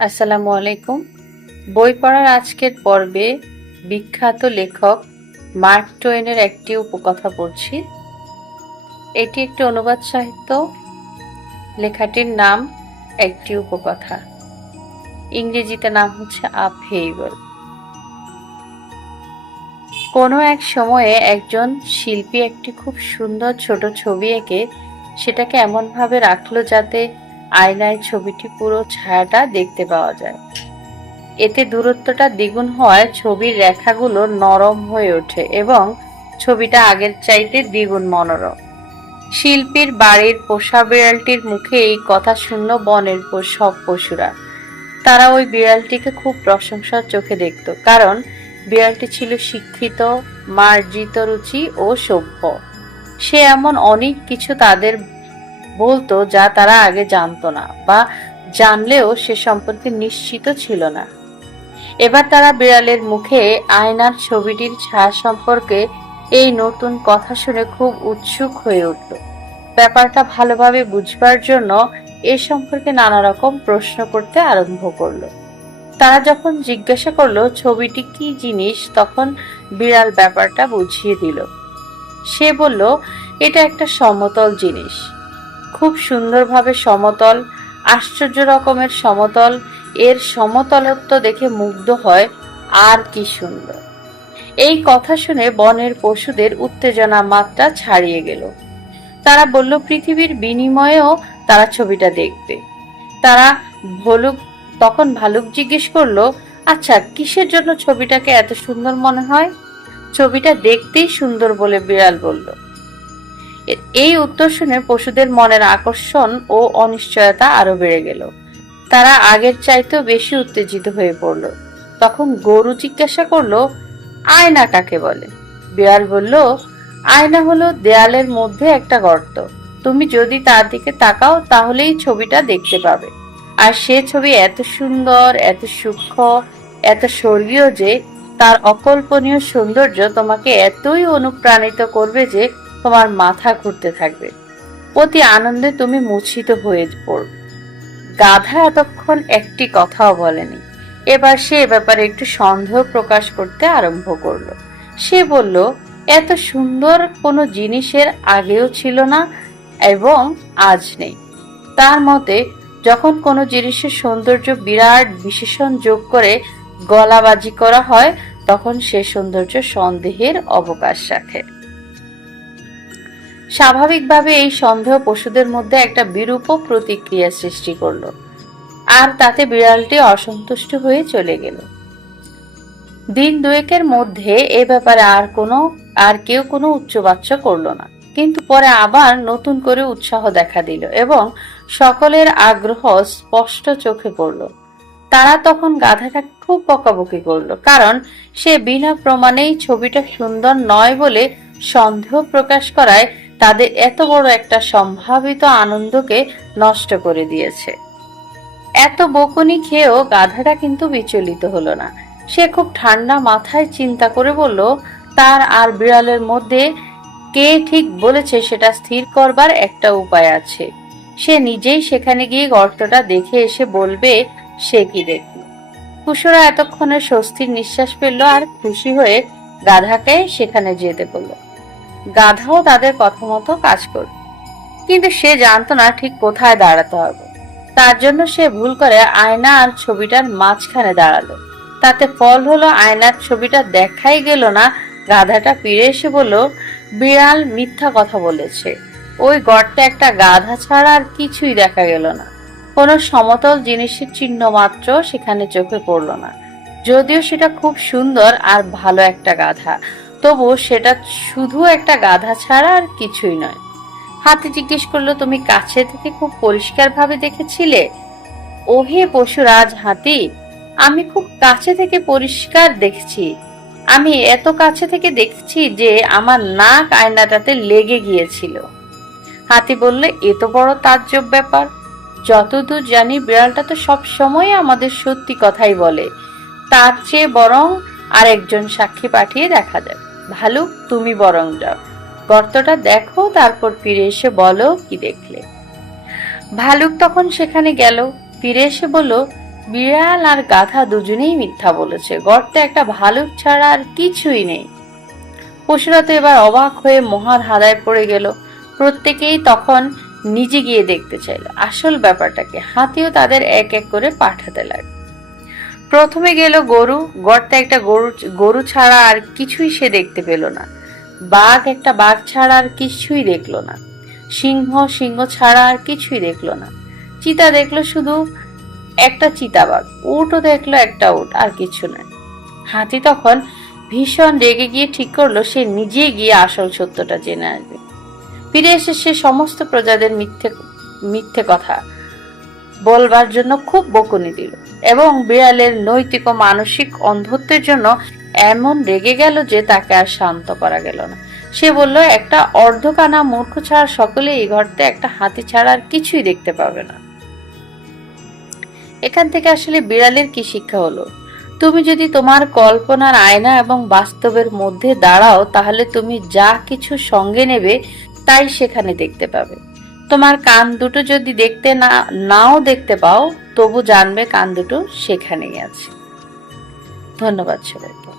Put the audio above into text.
আসসালামু আলাইকুম। বই পড়ার আজকের পর্বে বিখ্যাত লেখক মার্ক টোয়েনের একটি উপকথা পড়ছি। এটি একটি অনুবাদ সাহিত্য। লেখাটির নাম একটি উপকথা। ইংরেজিতে নাম হচ্ছে আ ফেবল। কোনো এক সময়ে একজন শিল্পী একটি খুব সুন্দর ছোট ছবি এঁকে সেটাকে এমনভাবে রাখলো যাতে আয়নায় ছবিটি পুরো ছায়াটা দেখতে পাওয়া যায়। এতে দূরত্বটা দ্বিগুণ হওয়ায় ছবির রেখাগুলো নরম হয়ে ওঠে এবং ছবিটা আগের চাইতে দ্বিগুণ মনোরম। শিল্পীর বাড়ির পোষা বিড়ালটির মুখে এই কথা শুনল বনের সব পশুরা। তারা ওই বিড়ালটিকে খুব প্রশংসার চোখে দেখত, কারণ বিড়ালটি ছিল শিক্ষিত, মার্জিত রুচি ও সভ্য। সে এমন অনেক কিছু তাদের বলতো যা তারা আগে জানতো না, বা জানলেও সে সম্পর্কে নিশ্চিত ছিল না। এবার তারা বিড়ালের মুখে আয়নার ছবিটির ছায়া সম্পর্কে এই নতুন কথা শুনে খুব উৎসুক হয়ে উঠল। ব্যাপারটা ভালোভাবে বুঝবার জন্য এ সম্পর্কে নানা রকম প্রশ্ন করতে আরম্ভ করলো। তারা যখন জিজ্ঞাসা করলো ছবিটি কি জিনিস, তখন বিড়াল ব্যাপারটা বুঝিয়ে দিল। সে বলল, এটা একটা সমতল জিনিস, খুব সুন্দরভাবে সমতল, আশ্চর্য রকমের সমতল। এর সমতলত্ব দেখে মুগ্ধ হয়। আর কি সুন্দর! এই কথা শুনে বনের পশুদের উত্তেজনা মাত্রা ছাড়িয়ে গেল। তারা বলল পৃথিবীর বিনিময়েও তারা ছবিটা দেখবে। তারা ভালুক জিজ্ঞেস করলো, আচ্ছা, কিসের জন্য ছবিটাকে এত সুন্দর মনে হয়? ছবিটা দেখতেই সুন্দর বলে বিড়াল বলল। এই উত্তর শুনে পশুদের মনের আকর্ষণ ও অনিশ্চয়তা আরো বেড়ে গেল। তারা আগের চাইতেও বেশি উত্তেজিত হয়ে পড়ল। তখন গরু জিজ্ঞাসা করলো, আয়না কাকে বলে? বিড়াল বলল, আয়না হলো দেয়ালের মধ্যে একটা গর্ত। তুমি যদি তার দিকে তাকাও তাহলেই ছবিটা দেখতে পাবে। আর সে ছবি এত সুন্দর, এত সূক্ষ্ম, এত স্বর্গীয় যে তার অকল্পনীয় সৌন্দর্য তোমাকে এতই অনুপ্রাণিত করবে যে তোমার মাথা ঘুরতে থাকবে। অতি আনন্দে তুমি মূর্ছিত হয়ে পড়বে। গাধা এতক্ষণ একটি কথাও বলেনি। এবার সে ব্যাপারে একটু সন্দেহ প্রকাশ করতে আরম্ভ করলো। সে বলল, এত সুন্দর কোনো জিনিসের আগেও ছিল না এবং আজ নেই। তার মতে, যখন কোনো জিনিসের সৌন্দর্য বিরাট বিশেষণ যোগ করে গলাবাজি করা হয়, তখন সে সৌন্দর্য সন্দেহের অবকাশ রাখে। স্বাভাবিকভাবে এই সন্দেহ পশুদের মধ্যে একটা বিরূপ প্রতিক্রিয়া সৃষ্টি করলো, আর তাতে বিড়ালটি অসন্তুষ্ট হয়ে চলে গেল। দিন দুয়েকের মধ্যে এ ব্যাপারে আর কেউ কোনো উচ্চবাচ্য করলো না। কিন্তু পরে আবার নতুন করে উৎসাহ দেখা দিল এবং সকলের আগ্রহ স্পষ্ট চোখে পড়ল। তারা তখন গাধাটাকে খুব বকাবকি করলো, কারণ সে বিনা প্রমাণেই ছবিটা সুন্দর নয় বলে সন্দেহ প্রকাশ করায় তাদের এত বড় একটা সম্ভাবিত আনন্দকে নষ্ট করে দিয়েছে। এত বকুনি খেয়েও গাধাটা কিন্তু বিচলিত হলো না। সে খুব ঠান্ডা মাথায় চিন্তা করে বলল, তার আর বিড়ালের মধ্যে কে ঠিক বলেছে সেটা স্থির করবার একটা উপায় আছে। সে নিজেই সেখানে গিয়ে গর্তটা দেখে এসে বলবে সে কি দেখল। পশুরা এতক্ষণে স্বস্তির নিঃশ্বাস ফেললো আর খুশি হয়ে গাধাকে সেখানে যেতে বলল। গাধাও তাদের কথা মতো কাজ করল, কিন্তু সে জানতো না ঠিক কোথায় দাঁড়াতে হবে। তার জন্য সে ভুল করে আয়না আর ছবিটার মাঝখানে দাঁড়ালো। তাতে ফল হলো, আয়নার ছবিটা দেখাই গেল না। গাধাটা ফিরে এসে বলল, বিড়াল মিথ্যা কথা বলেছে। ওই গর্তে একটা গাধা ছাড়া আর কিছুই দেখা গেল না। কোনো সমতল জিনিসের চিহ্ন মাত্র সেখানে চোখে পড়ল না। যদিও সেটা খুব সুন্দর আর ভালো একটা গাধা, তবু সেটা শুধু একটা গাধা ছাড়া আর কিছুই নয়। হাতি জিজ্ঞেস করলো, তুমি কাছে থেকে খুব পরিষ্কার ভাবে দেখেছিলে? ওহে পশুরাজ হাতি, আমি খুব কাছে থেকে পরিষ্কার দেখছি। আমি এত কাছে থেকে দেখছি যে আমার নাক আয়নাটাতে লেগে গিয়েছিল। হাতি বললে, এ তো বড় তাজ্জব ব্যাপার। যতদূর জানি বিড়ালটা তো সব সময় আমাদের সত্যি কথাই বলে। তার চেয়ে বরং আর একজন সাক্ষী পাঠিয়ে দেখা যাক। ভালুক, তুমি বরং যাও, গর্তটা দেখো, তারপর ফিরে এসে বলো কি দেখলে। ভালুক তখন সেখানে গেল। ফিরে এসে বলল, বিড়াল আর গাধা দুজনেই মিথ্যা বলেছে, গর্তে একটা ভালুক ছাড়া আর কিছুই নেই। পশুরা তো এবার অবাক হয়ে মহা ধাঁধায় পড়ে গেল। প্রত্যেকেই তখন নিজে গিয়ে দেখতে চাইল আসল ব্যাপারটাকে। হাতিও তাদের এক এক করে পাঠাতে লাগলো। প্রথমে গেল গরু। গর্তে একটা গরু ছাড়া আর কিছুই সে দেখতে পেল না। বাঘ একটা বাঘ ছাড়া আর কিছুই দেখলো না। সিংহ ছাড়া আর কিছুই দেখলো না। চিতা দেখলো শুধু একটা চিতাবাঘ। উটও দেখলো একটা উট, আর কিছু নয়। হাতি তখন ভীষণ রেগে গিয়ে ঠিক করলো সে নিজে গিয়ে আসল সত্যটা জেনে আসবে। ফিরে এসে সে সমস্ত প্রজাদের মিথ্যে মিথ্যে কথা বলবার জন্য খুব বকুনি দিল এবং বিড়ালের নৈতিক ও মানসিক অন্ধত্বের জন্য এমন রেগে গেল যে তাকে আর শান্ত করা গেল না। সে বলল, একটা অর্ধকানা মূর্খ ছাড়া সকলে এই ঘরতে একটা হাতি ছাড়া আর কিছুই দেখতে পাবে না। এখান থেকে আসলে বিড়ালের কি শিক্ষা হলো? তুমি যদি তোমার কল্পনার আয়না এবং বাস্তবের মধ্যে দাঁড়াও, তাহলে তুমি যা কিছু সঙ্গে নেবে তাই সেখানে দেখতে পাবে। তোমার কান দুটো যদি নাও দেখতে পাও, তবু জানবে কান দুটো সেখানেই আছে। ধন্যবাদ সবাইকে।